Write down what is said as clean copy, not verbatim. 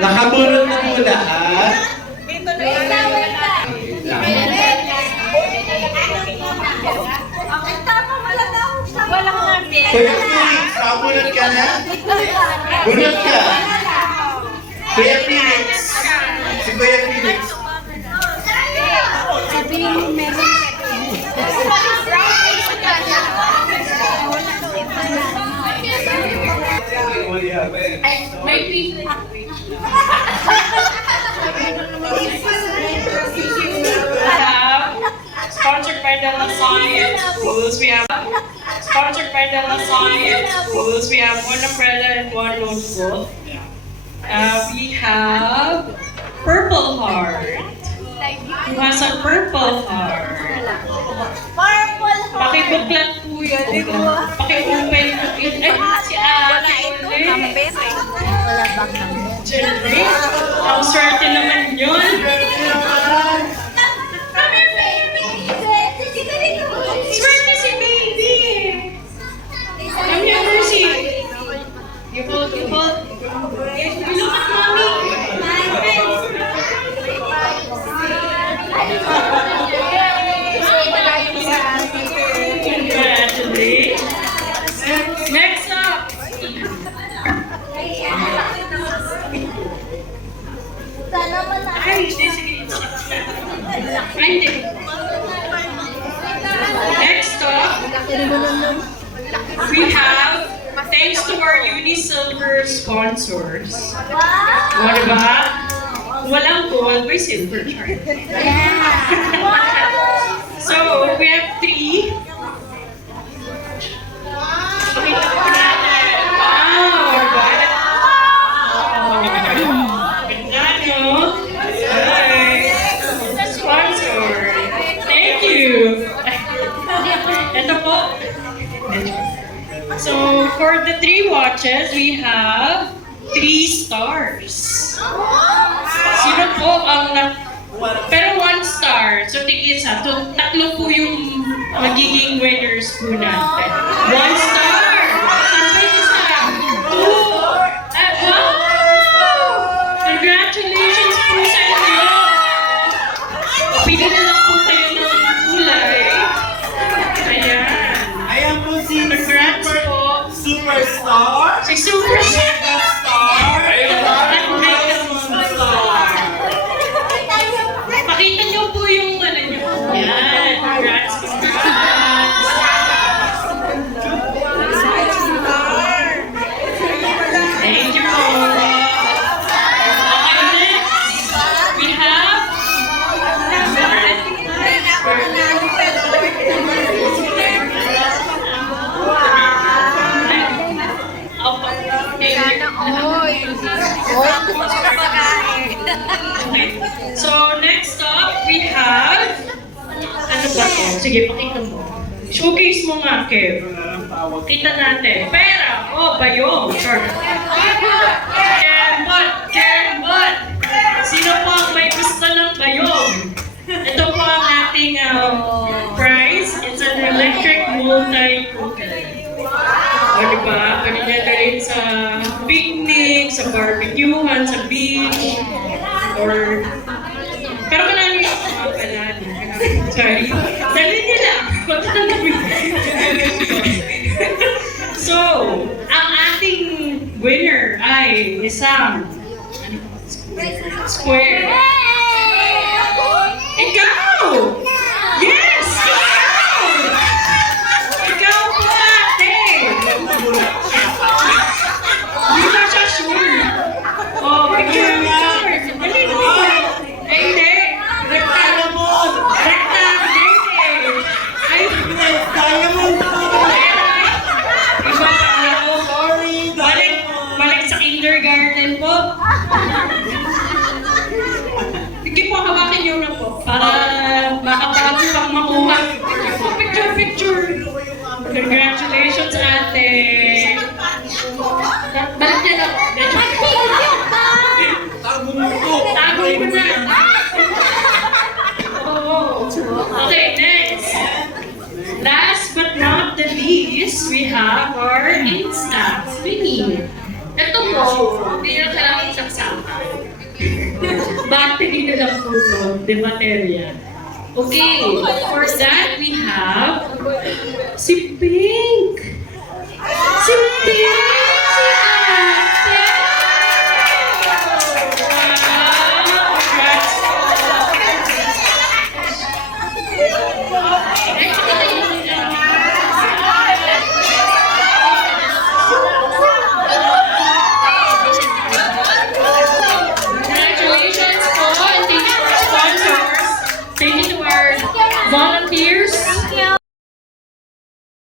Nakabulot na muna, ha? Kuya Felix, nakabulot ka na? Bulot ka. Kuya Felix. Si Kuya Felix. Sabihin mo meron. May people. Sponsored by the Lasagna Schools. We have sponsored by the Lasagna Schools. We have one umbrella and one notebook. We have Purple Heart. Who has a purple heart? Pakibuklat po yan. Pakiopen po yun. Ay, si Ate ulit. Wala bang Jenny, ang swerte naman yun. Swerte si baby. Come here, Lucy. You hold. You look at mommy. Congratulations. Next up. Ay, sige. Next up, we have, thanks to our Unisilver sponsors. O, diba? Walang gold, may silver. So, we have 3. Pakita ko natin. Wow! Ganda, no? Hi! Sponsor. Thank you. Ito po. So, for the 3 watches, we have 3 stars. Sino po ang pero 1 star. So, tigil sa. So, 3 po yung magiging winners po natin. 1 star. Sabi isa. 2. Wow! Congratulations po sa inyo. Pili na lang po kayo ng kulay. Ayan. Ayan po si Congrats po. Superstar. Si Superstar. Pakita niyo po yung ano niyo. Yan. Congrats. Thank you po. Okay, next. We have Okay. So, next up, we have ano ba to? Sige, pakita mo. Showcase mo nga, Kev. Kita natin. Pera! Oh, bayong! Sure. Kembot! Sino po ang may gusto ng bayong? Ito po ang ating prize. It's an electric multi-cooker. O, diba? Pwede niya rin sa picnic, sa barbecuehan, sa beach, or... Pero wala niyo yung mga palala. Sorry. Dali nila. So, ang ating winner ay isang square. Ikaw! Yes! Ikaw po ate! Hindi na siya sure. Oh, picture nga. Dali na. Eh, hindi. Diamond. Rekta, hindi. Ay, Diamond. iba tayo. Sorry, Balik sa kindergarten po. Sige po, hawakin niyo na po. Para makabago pang makuha. Picture. Congratulations, ate. Balik niya na. Tago mo na. Oo. Okay, next. have our Insta. Winnie. Ito po, hindi na kailangan saksakan. Battery na lang po ito, the baterya. Okay, for that we have si Pink.